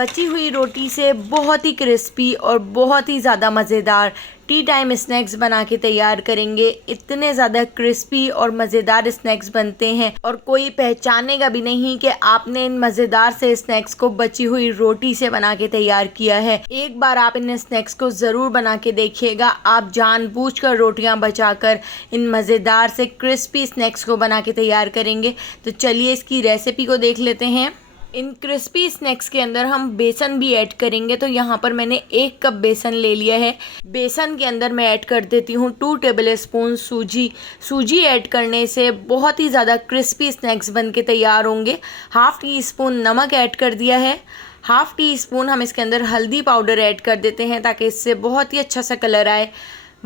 बची हुई रोटी से बहुत ही क्रिस्पी और बहुत ही ज़्यादा मज़ेदार टी टाइम स्नैक्स बना के तैयार करेंगे। इतने ज़्यादा क्रिस्पी और मज़ेदार स्नैक्स बनते हैं और कोई पहचानेगा भी नहीं कि आपने इन मज़ेदार से स्नैक्स को बची हुई रोटी से बना के तैयार किया है। एक बार आप इन स्नैक्स को ज़रूर बना के देखिएगा। आप जानबूझकर रोटियां बचाकर इन मज़ेदार से क्रिस्पी स्नैक्स को बना के तैयार करेंगे। तो चलिए इसकी रेसिपी को देख लेते हैं। इन क्रिस्पी स्नैक्स के अंदर हम बेसन भी ऐड करेंगे। तो यहाँ पर मैंने 1 कप बेसन ले लिया है। बेसन के अंदर मैं ऐड कर देती हूँ 2 टेबलस्पून सूजी। सूजी ऐड करने से बहुत ही ज़्यादा क्रिस्पी स्नैक्स बन के तैयार होंगे। हाफ़ टी स्पून नमक ऐड कर दिया है। हाफ़ टी स्पून हम इसके अंदर हल्दी पाउडर ऐड कर देते हैं ताकि इससे बहुत ही अच्छा सा कलर आए।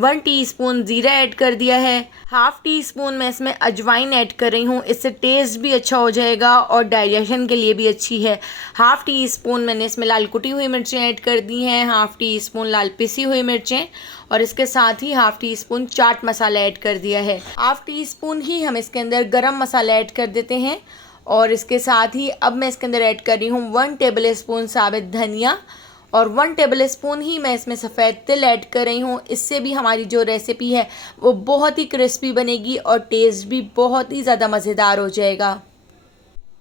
1 टीस्पून ज़ीरा ऐड कर दिया है। हाफ़ टी स्पून मैं इसमें अजवाइन ऐड कर रही हूँ। इससे टेस्ट भी अच्छा हो जाएगा और डाइजेशन के लिए भी अच्छी है। हाफ़ टी स्पून मैंने इसमें लाल कुटी हुई मिर्चें ऐड कर दी हैं। हाफ़ टी स्पून लाल पिसी हुई मिर्चें और इसके साथ ही half tea spoon chaat masala add कर दिया है। हाफ़ टी स्पून ही हम इसके अंदर गरम मसाला ऐड कर देते हैं और इसके साथ ही अब मैं इसके अंदर ऐड कर रही हूँ 1 टेबलस्पून साबित धनिया और 1 टेबलस्पून ही मैं इसमें सफ़ेद तिल ऐड कर रही हूँ। इससे भी हमारी जो रेसिपी है वो बहुत ही क्रिस्पी बनेगी और टेस्ट भी बहुत ही ज़्यादा मज़ेदार हो जाएगा।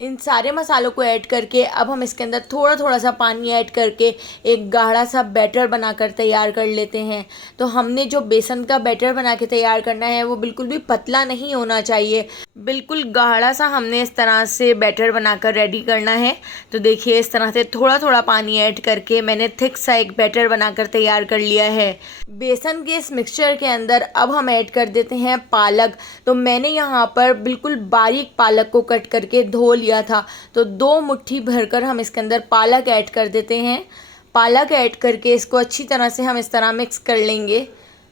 इन सारे मसालों को ऐड करके अब हम इसके अंदर थोड़ा थोड़ा सा पानी ऐड करके एक गाढ़ा सा बैटर बनाकर तैयार कर लेते हैं। तो हमने जो बेसन का बैटर बना के तैयार करना है वो बिल्कुल भी पतला नहीं होना चाहिए, बिल्कुल गाढ़ा सा हमने इस तरह से बैटर बनाकर रेडी करना है। तो देखिए इस तरह से थोड़ा थोड़ा पानी ऐड करके मैंने थिक सा एक बैटर बनाकर तैयार कर लिया है। बेसन के इस मिक्सचर के अंदर अब हम ऐड कर देते हैं पालक। तो मैंने यहाँ पर बिल्कुल बारीक पालक को कट करके धो लिया था। तो 2 मुट्ठी भरकर हम इसके अंदर पालक ऐड कर देते हैं। पालक ऐड करके इसको अच्छी तरह से हम इस तरह मिक्स कर लेंगे।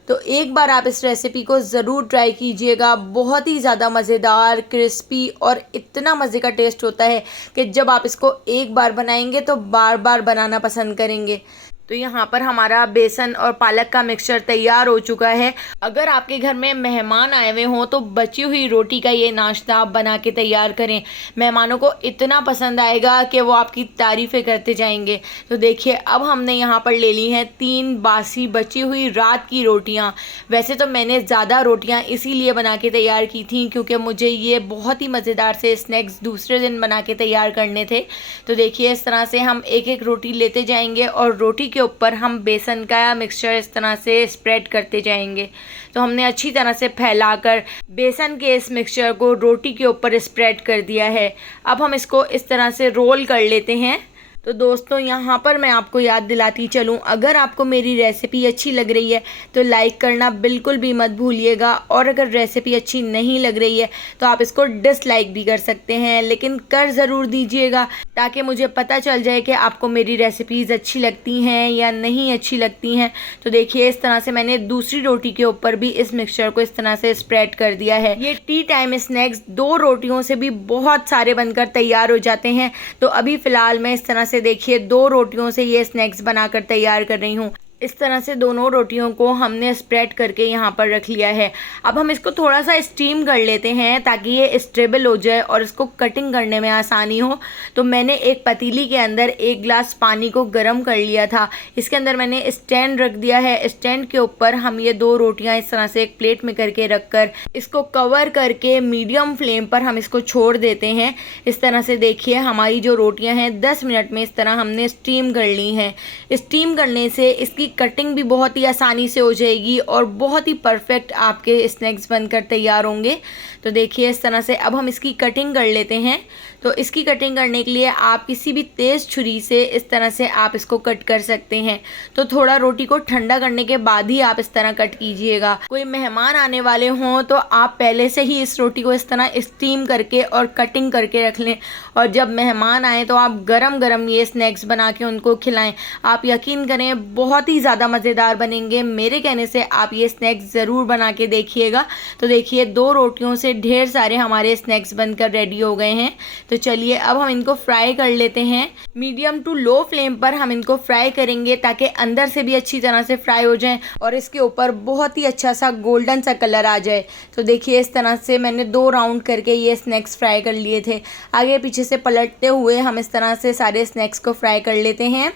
तो एक बार आप इस रेसिपी को ज़रूर ट्राई कीजिएगा। बहुत ही ज़्यादा मज़ेदार, क्रिस्पी और इतना मज़े का टेस्ट होता है कि जब आप इसको एक बार बनाएंगे तो बार बार बनाना पसंद करेंगे। तो यहाँ पर हमारा बेसन और पालक का मिक्सचर तैयार हो चुका है। अगर आपके घर में मेहमान आए हुए हों तो बची हुई रोटी का ये नाश्ता आप बना के तैयार करें। मेहमानों को इतना पसंद आएगा कि वो आपकी तारीफ़ें करते जाएंगे। तो देखिए अब हमने यहाँ पर ले ली हैं 3 बासी बची हुई रात की रोटियाँ। वैसे तो मैंने ज़्यादा रोटियाँ इसीलिए बना के तैयार की थी क्योंकि मुझे ये बहुत ही मज़ेदार से स्नैक्स दूसरे दिन बना के तैयार करने थे। तो देखिए इस तरह से हम एक एक रोटी लेते जाएंगे और रोटी के ऊपर हम बेसन का मिक्सचर इस तरह से स्प्रेड करते जाएंगे। तो हमने अच्छी तरह से फैलाकर बेसन के इस मिक्सचर को रोटी के ऊपर स्प्रेड कर दिया है। अब हम इसको इस तरह से रोल कर लेते हैं। तो दोस्तों यहाँ पर मैं आपको याद दिलाती चलूँ, अगर आपको मेरी रेसिपी अच्छी लग रही है तो लाइक करना बिल्कुल भी मत भूलिएगा और अगर रेसिपी अच्छी नहीं लग रही है तो आप इसको डिसलाइक भी कर सकते हैं, लेकिन कर ज़रूर दीजिएगा ताकि मुझे पता चल जाए कि आपको मेरी रेसिपीज़ अच्छी लगती हैं या नहीं अच्छी लगती हैं। तो देखिए इस तरह से मैंने दूसरी रोटी के ऊपर भी इस मिक्सचर को इस तरह से स्प्रेड कर दिया है। ये टी टाइम स्नैक्स 2 रोटियों से भी बहुत सारे बनकर तैयार हो जाते हैं। तो अभी फ़िलहाल मैं इस तरह से देखिए 2 रोटियों से ये स्नैक्स बनाकर तैयार कर रही हूँ। इस तरह से दोनों रोटियों को हमने स्प्रेड करके यहाँ पर रख लिया है। अब हम इसको थोड़ा सा स्टीम कर लेते हैं ताकि ये स्टेबल हो जाए और इसको कटिंग करने में आसानी हो। तो मैंने एक पतीली के अंदर 1 गिलास पानी को गर्म कर लिया था। इसके अंदर मैंने स्टैंड रख दिया है। स्टैंड के ऊपर हम ये 2 रोटियाँ इस तरह से एक प्लेट में करके रख कर इसको कवर करके मीडियम फ्लेम पर हम इसको छोड़ देते हैं। इस तरह से देखिए हमारी जो रोटियाँ हैं 10 मिनट में इस तरह हमने स्टीम कर ली हैं। स्टीम करने से इसकी कटिंग भी बहुत ही आसानी से हो जाएगी और बहुत ही परफेक्ट आपके स्नैक्स बनकर तैयार होंगे। तो देखिए इस तरह से अब हम इसकी कटिंग कर लेते हैं। तो इसकी कटिंग करने के लिए आप किसी भी तेज़ छुरी से इस तरह से आप इसको कट कर सकते हैं। तो थोड़ा रोटी को ठंडा करने के बाद ही आप इस तरह कट कीजिएगा। कोई मेहमान आने वाले हों तो आप पहले से ही इस रोटी को इस तरह स्टीम करके और कटिंग करके रख लें और जब मेहमान आए तो आप गरम गरम ये स्नैक्स बना के उनको खिलाएं। आप यकीन करें बहुत ही ज़्यादा मज़ेदार बनेंगे। मेरे कहने से आप ये स्नैक्स ज़रूर बना के देखिएगा। तो देखिए 2 रोटियों से ढेर सारे हमारे स्नैक्स बनकर रेडी हो गए हैं। तो चलिए अब हम इनको फ्राई कर लेते हैं। मीडियम टू लो फ्लेम पर हम इनको फ्राई करेंगे ताकि अंदर से भी अच्छी तरह से फ्राई हो जाएं और इसके ऊपर बहुत ही अच्छा सा गोल्डन सा कलर आ जाए। तो देखिए इस तरह से मैंने 2 राउंड करके ये स्नैक्स फ्राई कर लिए थे। आगे पीछे से पलटते हुए हम इस तरह से सारे स्नैक्स को फ्राई कर लेते हैं।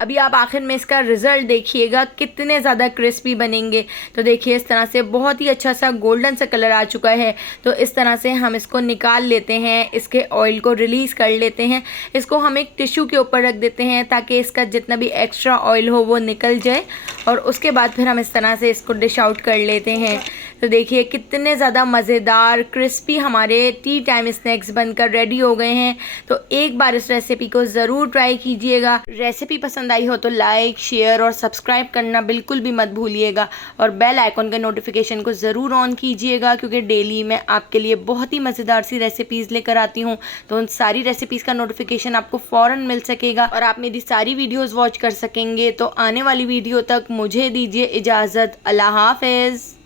अभी आप आखिर में इसका रिज़ल्ट देखिएगा कितने ज़्यादा क्रिस्पी बनेंगे। तो देखिए इस तरह से बहुत ही अच्छा सा गोल्डन सा कलर आ चुका है। तो इस तरह से हम इसको निकाल लेते हैं, इसके ऑयल को रिलीज़ कर लेते हैं। इसको हम एक टिश्यू के ऊपर रख देते हैं ताकि इसका जितना भी एक्स्ट्रा ऑयल हो वो निकल जाए और उसके बाद फिर हम इस तरह से इसको डिश आउट कर लेते हैं। तो देखिए कितने ज़्यादा मज़ेदार क्रिस्पी हमारे टी टाइम स्नैक्स बनकर रेडी हो गए हैं। तो एक बार इस रेसिपी को ज़रूर ट्राई कीजिएगा। रेसिपी पसंद आई हो तो लाइक, शेयर और सब्सक्राइब करना बिल्कुल भी मत भूलिएगा और बेल आइकॉन के नोटिफिकेशन को ज़रूर ऑन कीजिएगा क्योंकि डेली मैं आपके लिए बहुत ही मज़ेदार सी रेसिपीज़ लेकर आती हूँ। तो उन सारी रेसिपीज़ का नोटिफिकेशन आपको फ़ौरन मिल सकेगा और आप मेरी सारी वीडियोज़ वॉच कर सकेंगे। तो आने वाली वीडियो तक मुझे दीजिए इजाज़त। अल्लाह हाफ़िज़।